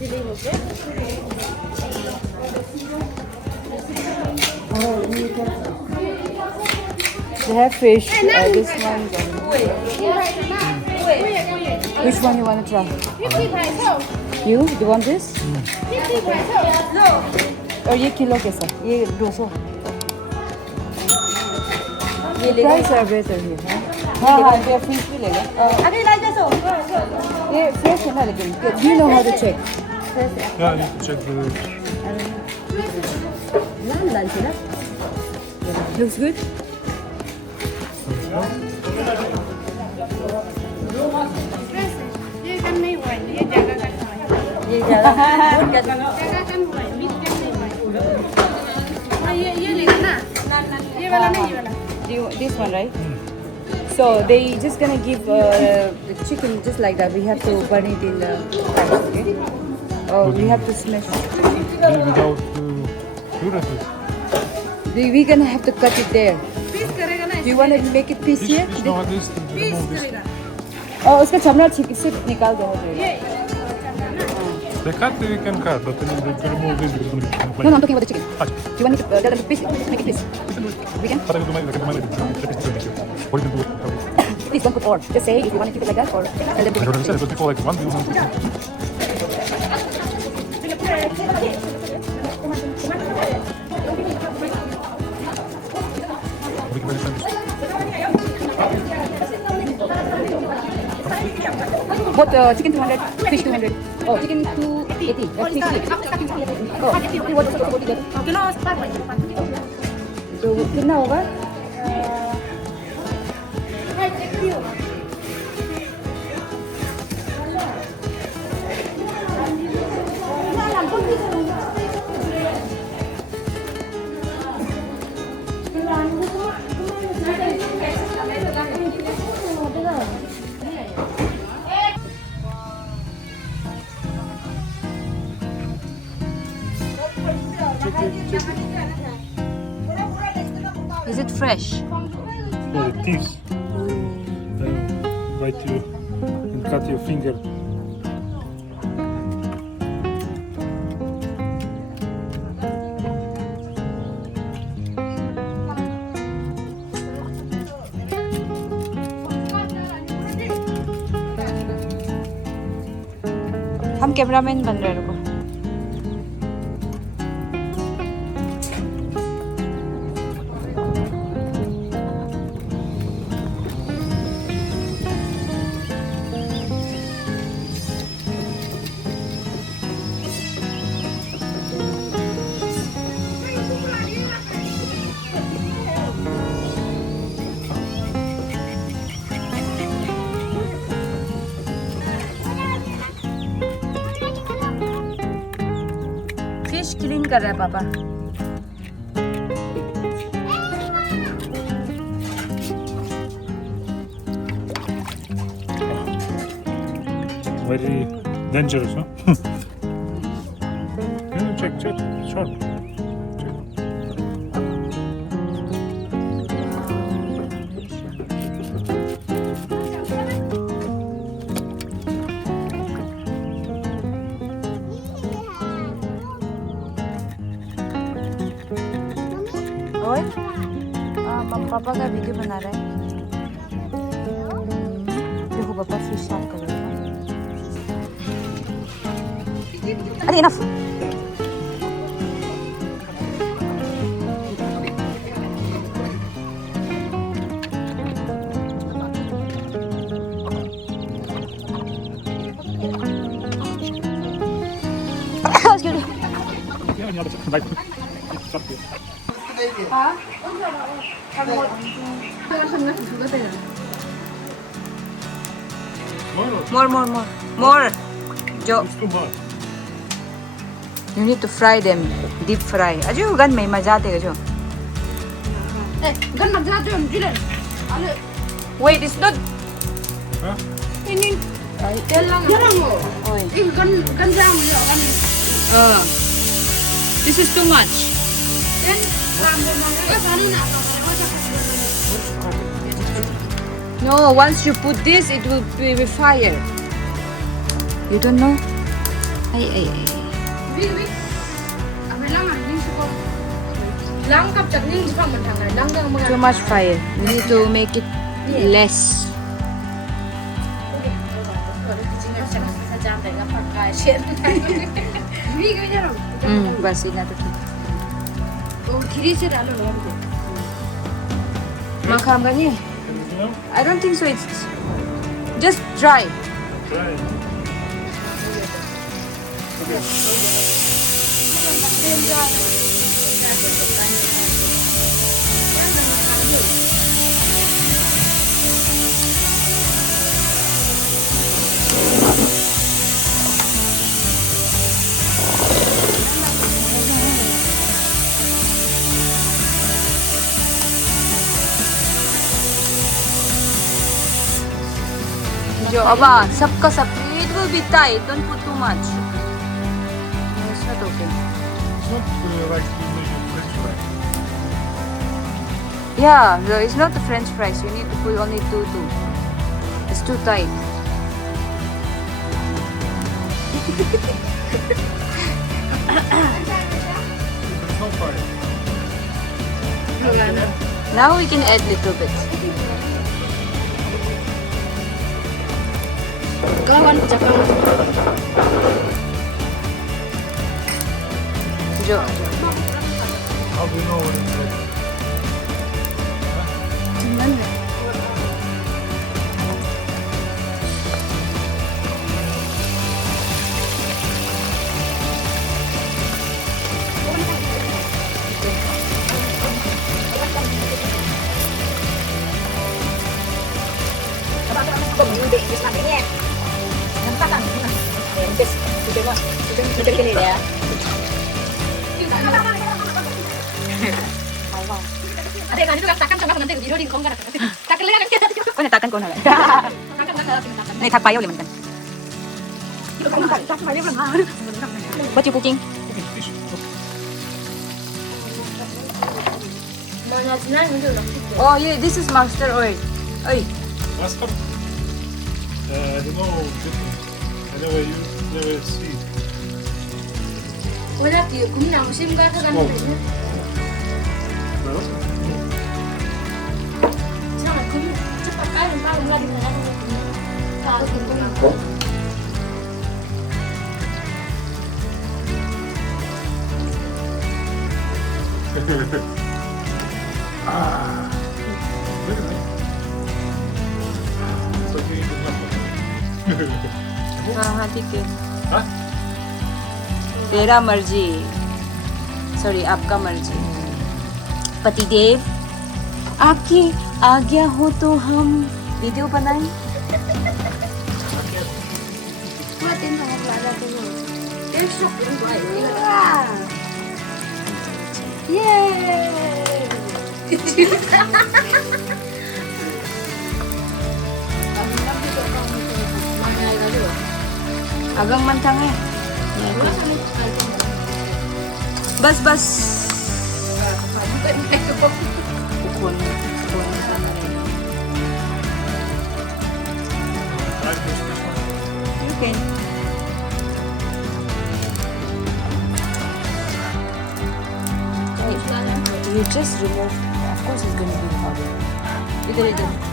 They have fish. This one. Which one you want to try? You want this? और ये kilo कैसा? ये 200. Price are better here. हाँ ये fish भी लेगा. ये fresh है ना लेकिन. Do you know how to check? Yeah, I need to check the... Looks good. This one, right? So they just gonna give the chicken just like that. We have to burn it in the rice, okay? Oh, we have to smash it. Without purities. We're gonna have to cut it there. Do you want to make it piece here? Fish nowadays, they remove this. Oh, उसका चमड़ा सिर्फ निकाल दो. They cut, they can cut, but then they can remove this because it's going to be No, I'm talking about the chicken. Do you want me to tell them to piece it? Make it piece. We can? But I will do my like what you can do. Please don't put or. Just say if you want to keep it like that or tell them to I don't understand. It was before like 1 deal. What chicken 200, fish 200. Oh, chicken 280. Fish 3. Oh, what is it? So कितना होगा? Is it fresh? No, the teeth. They bite you and cut your finger. हम cameraman बन रहे हैं रुको. Fish clean कर रहा है पापा. Very dangerous, huh? Yeah, check, sharp. और पापा का वीडियो बना रहा है. देखो पापा फिश साफ कर रहा है. अरे enough. More. Jo. You need to fry them, deep fry. Ajo gan में मजा आते है जो. gan मजा आते है मुझे. Wait, it's not. Huh? Ini. Telang. Gan jam ya gan. This is too much. Then no, once you put this, it will be fire. You don't know? Ay. Too much fire. We need to make it less. बस इतना तो ठीक. Makham gani? No? I don't think so. It's just dry. Try. जो अबा सबका सब it will be tight. Don't put too much. No, it's not okay. It's not like you make a French fry. Yeah, it's not the French fries. You need to put only two. It's too tight. There's no fire. Now we can add little bit. Jo. How do you know what it's like? Takkan ko na lang. Nay thak payo liman kan. What you cooking? Oh yeah, this is mustard oil. Oy. Mustard? I don't know. Different. I never see. Smoke. No? Ah. Look at that. It's like you eat enough. हाँ ठीक है. Huh? तेरा मर्जी. Sorry, आपका मर्जी. पतिदेव, आपकी आज्ञा हो तो हम वीडियो बनाएं. Agang mantang eh. Bas. Ukon. You can. You just remove. Of course, it's gonna be hot. You did it.